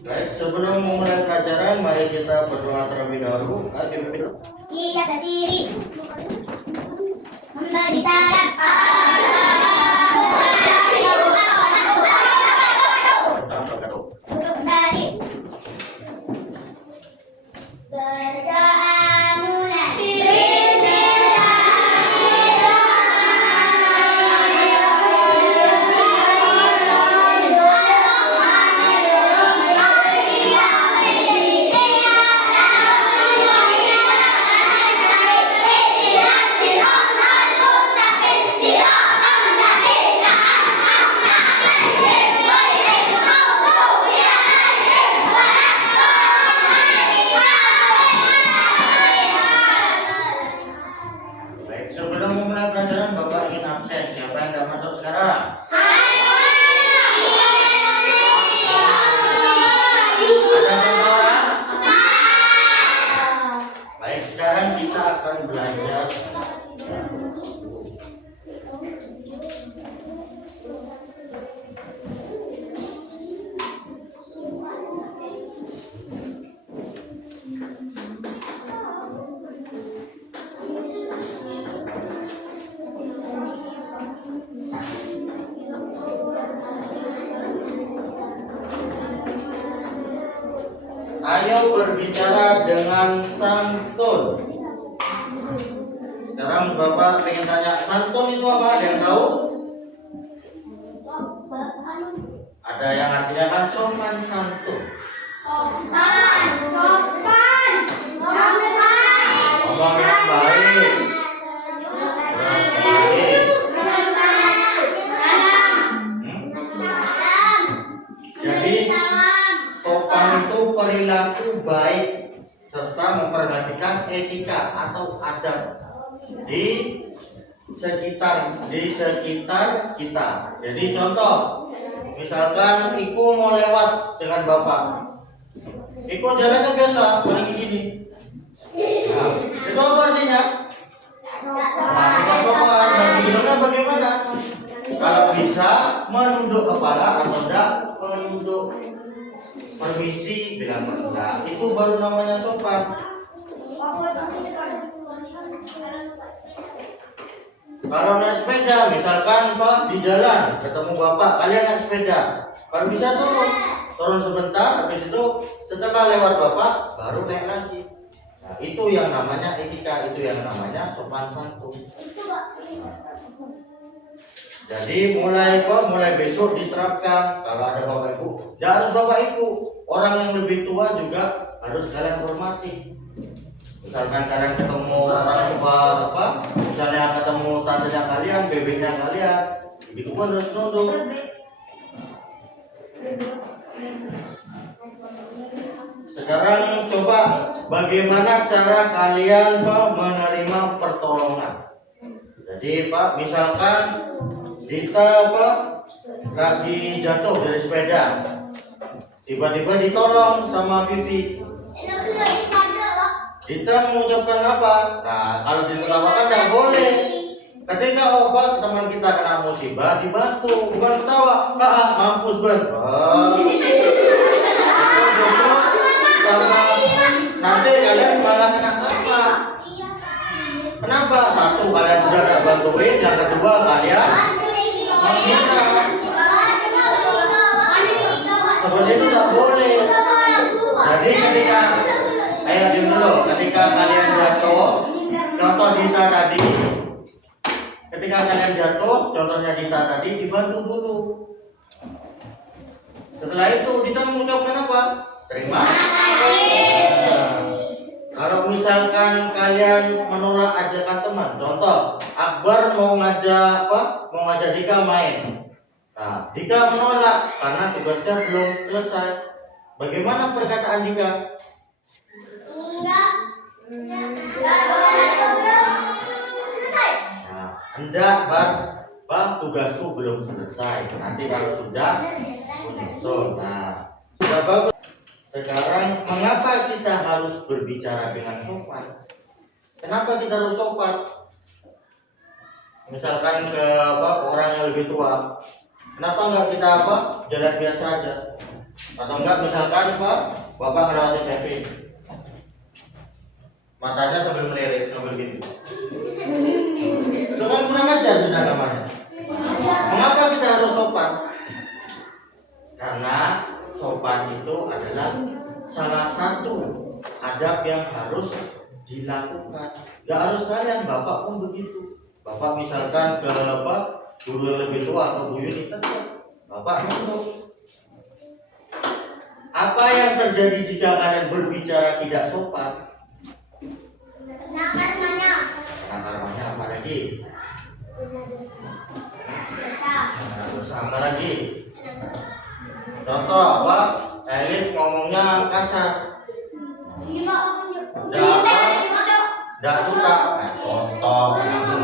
Baik, sebelum memulai pelajaran, mari kita berdoa terlebih dahulu. Siap berdiri. Memberi salam. Duduk kembali. Berdoa mulai. Baik, sebelum memulai pelajaran, Bapak ingin absen. Siapa yang tidak masuk sekarang? Ada contoh? Baik, sekarang kita akan belajar. Ayo berbicara dengan santun. Sekarang Bapak pengen tanya, santun itu apa? Ada yang tahu? Ada yang artinya kan sopan santun. Ngomong yang baik. Jadi sopan itu perilaku baik serta memperhatikan etika atau adab di sekitar kita. Jadi contoh, misalkan Iku mau lewat dengan Bapak, Iku jalannya biasa, paling gini. Nah, itu apa artinya? Nah, kita sopan. Dan sebenarnya bagaimana? Kalau bisa menunduk kepala atau tidak menunduk, permisi bilang enggak, itu baru namanya sopan. Kalau naik sepeda, misalkan Pak di jalan ketemu Bapak, kalian naik sepeda, kalau bisa turun sebentar, habis itu setelah lewat Bapak baru naik lagi. Nah, itu yang namanya etika, itu yang namanya sopan santun. Jadi mulai besok diterapkan. Kalau ada Bapak Ibu, tidak harus Bapak Ibu, orang yang lebih tua juga harus kalian hormati. Misalkan kalian ketemu orang tua misalnya ketemu tantenya kalian, bebeknya kalian, begitu pun harus nunduk. Sekarang coba bagaimana cara kalian menerima pertolongan. Jadi Pak, misalkan Dita lagi jatuh dari sepeda, tiba-tiba ditolong sama Vivi. Dita mengucapkan apa? Nah, kalau ditertawakan tidak boleh. Ketika teman kita kena musibah, dibantu, bukan ketawa. Mampus Ben. Itu justru karena nanti kalian malah kena apa? Kenapa? Satu, kalian sudah tidak bantuin. Yang kedua, kalian menghina. Seperti itu tidak boleh. Jadi ketika kalian jatuh, contoh Dita tadi, ketika kalian jatuh, contohnya Dita tadi, dibantu dulu. Setelah itu Dita mengucapkan apa? Terima kasih. Kalau misalkan kalian menolak ajakan teman, contoh Akbar mau ngajak Dika main. Nah, Dika menolak karena tugasnya belum selesai. Bagaimana perkataan Dika? Enggak, Bang, tugasku belum selesai. Nanti kalau sudah menyusul. Nah, sudah bagus. Sekarang mengapa kita harus berbicara dengan sopan? Kenapa kita harus sopan? Misalkan ke orang yang lebih tua, kenapa enggak kita jalan biasa aja? Atau enggak misalkan Pak, Bapak ngerawatin Kevin, matanya sambil melirik sambil gini, itu kan kurang ajar sudah namanya. Mengapa kita harus sopan? Karena sopan itu adalah salah satu adab yang harus dilakukan. Gak harus kalian, Bapak pun begitu. Bapak misalkan ke guru yang lebih tua atau Bu Yuni, Bapak nunduk. Apa yang terjadi jika kalian berbicara tidak sopan? Kena karmanya. Kena karmanya apa lagi? Dosa. Dosa apa lagi? Contoh apa? Elif ngomongnya kasar. Tidak suka. Contoh langsung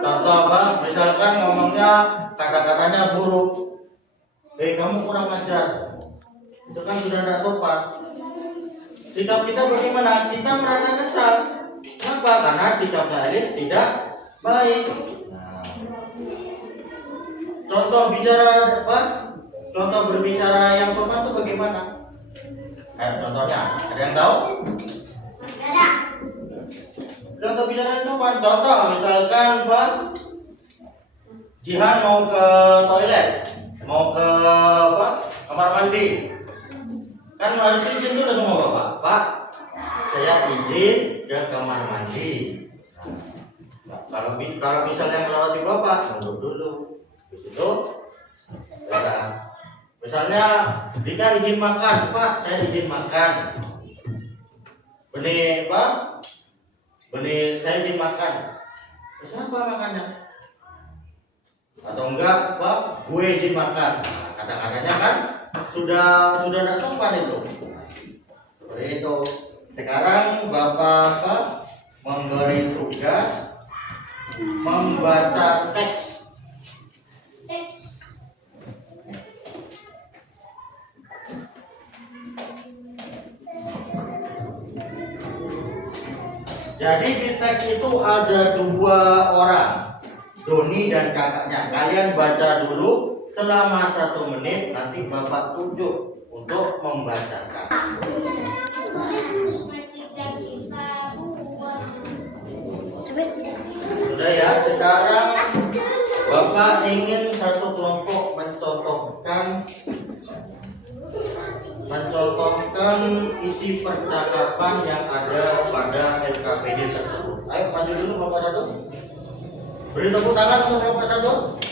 contoh apa? Misalkan ngomongnya kata-katanya buruk. Kamu kurang ajar. Itu kan sudah tidak sopan. Sikap kita bagaimana? Kita merasa kesal. Kenapa? Karena sikapnya Elif tidak baik. Nah, contoh bicara apa? Contoh berbicara yang sopan itu bagaimana? Contohnya, ada yang tahu? Ada. Contoh bicara yang sopan. Contoh, misalkan Pak Jihan mau ke toilet, mau ke apa? Kamar mandi. Kan harus izin dulu sama Bapak. Pak, saya izin ke kamar mandi. Nah, kalau misalnya melewati Bapak, mundur dulu. Di situ, ya. Misalnya Dika izin makan, Pak, saya izin makan. Benih, Pak, benih saya izin makan. Terus apa makannya? Atau enggak, Pak, gue izin makan. Nah, kata-katanya kan sudah tidak sopan itu. Seperti itu. Sekarang Bapak memberi tugas membaca teks. Jadi di teks itu ada dua orang, Doni dan kakaknya. Kalian baca dulu selama 1 menit, nanti Bapak tunjuk untuk membacakan. Sudah ya, sekarang Bapak ingin satu kelompok mencontohkan isi percakapan yang ada pada LKPD tersebut. Ayo maju dulu kelompok 1. Beri tepuk tangan untuk kelompok 1.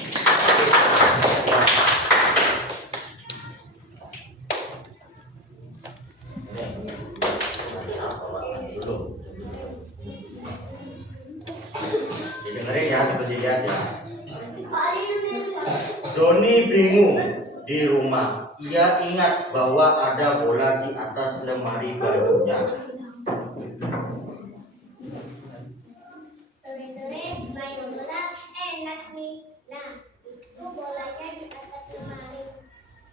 Didengerin ya, coba dilihat ya. Doni bingung di rumah. Ia ingat bahwa ada bola di atas lemari bajunya. Sore-sore main bola enak nih. Nah, itu bolanya di atas lemari.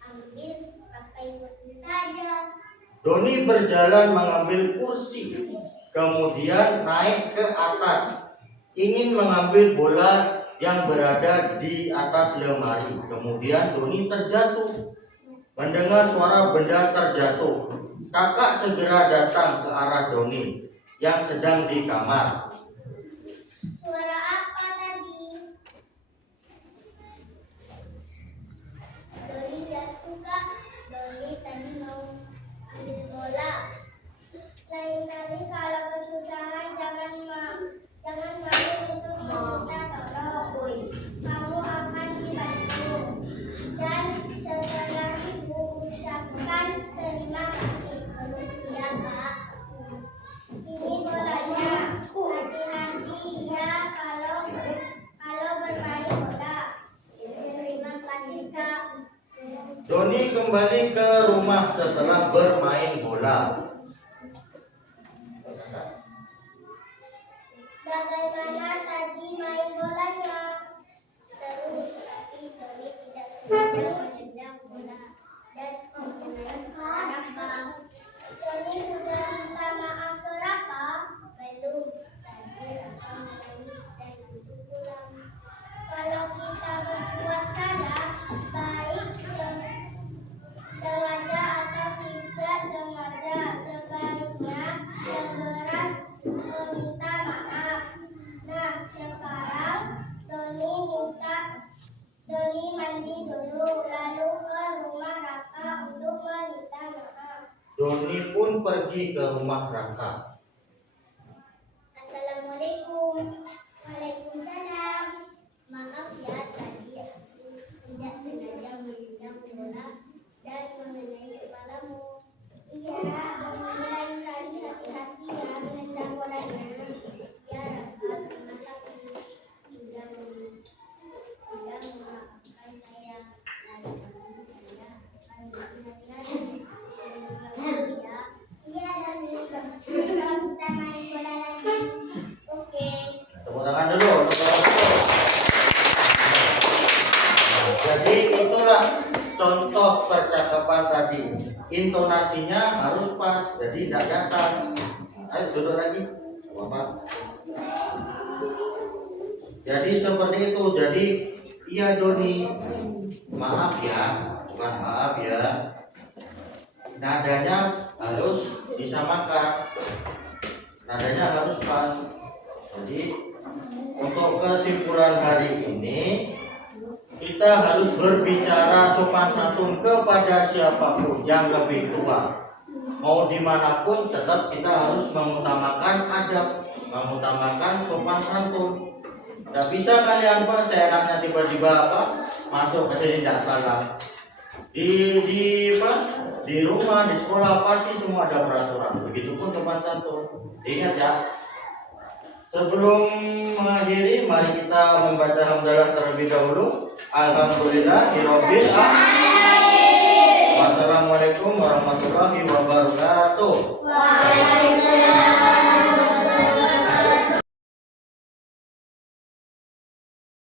Ambil pakai kursi saja. Doni berjalan mengambil kursi, kemudian naik ke atas, ingin mengambil bola yang berada di atas lemari. Kemudian Doni terjatuh. Mendengar suara benda terjatuh, kakak segera datang ke arah Doni yang sedang di kamar. Suara apa tadi? Doni jatuh, Kak. Doni tadi mau ambil bola. Lain kali kalau kesusahan jangan malu untuk meminta tolong. Kamu akan dibantu. Dan setelah ibu ucapkan terima kasih. Iya, Kak. Ini bolanya. Hati-hati ya kalau bermain bola. Terima kasih, Kak. Doni kembali ke rumah setelah bermain bola. Bagaimana tadi main bolanya? Seru, tapi Doni tidak sengaja menendang bola dan mengenai Raka. Doni sudah minta maaf ke Raka? Belum. Tadi Raka menangis dan langsung pulang. Kalau kita berbuat salah, baik sengaja mandi dulu, lalu ke rumah Raka untuk meminta maaf. Doni pun pergi ke rumah Raka. Assalamualaikum. Waalaikumsalam. Maaf ya, tadi aku tidak sengaja meminjam bola dan mengenai kepalamu. Iya, lain kali hati-hati ya menendang bolanya. Ya Raka, terima kasih sudah memaafkan saya. Lain kali saya akan lebih hati-hati. Ya. Iya, Dani. Besok kita main bola lagi. Oke. Tepuk tangan dulu. Jadi itulah contoh percakapan tadi. Intonasinya harus pas, jadi tidak datar. Ayo duduk lagi, Bapak. Jadi seperti itu. Jadi iya Doni, maaf ya, bukan maaf ya. Nadanya harus disamakan, nadanya harus pas. Jadi untuk kesimpulan hari ini, kita harus berbicara sopan santun kepada siapapun yang lebih tua. Mau dimanapun tetap kita harus mengutamakan adab, mengutamakan sopan santun. Tidak bisa kalian seenaknya tiba-tiba masuk ke sini tidak salah. Di rumah, di sekolah pasti semua ada peraturan. Begitupun sopan santun. Ingat ya. Sebelum mengakhiri, mari kita membaca hamdalah terlebih dahulu. Alhamdulillahirabbil alamin. Wassalamualaikum warahmatullahi wabarakatuh.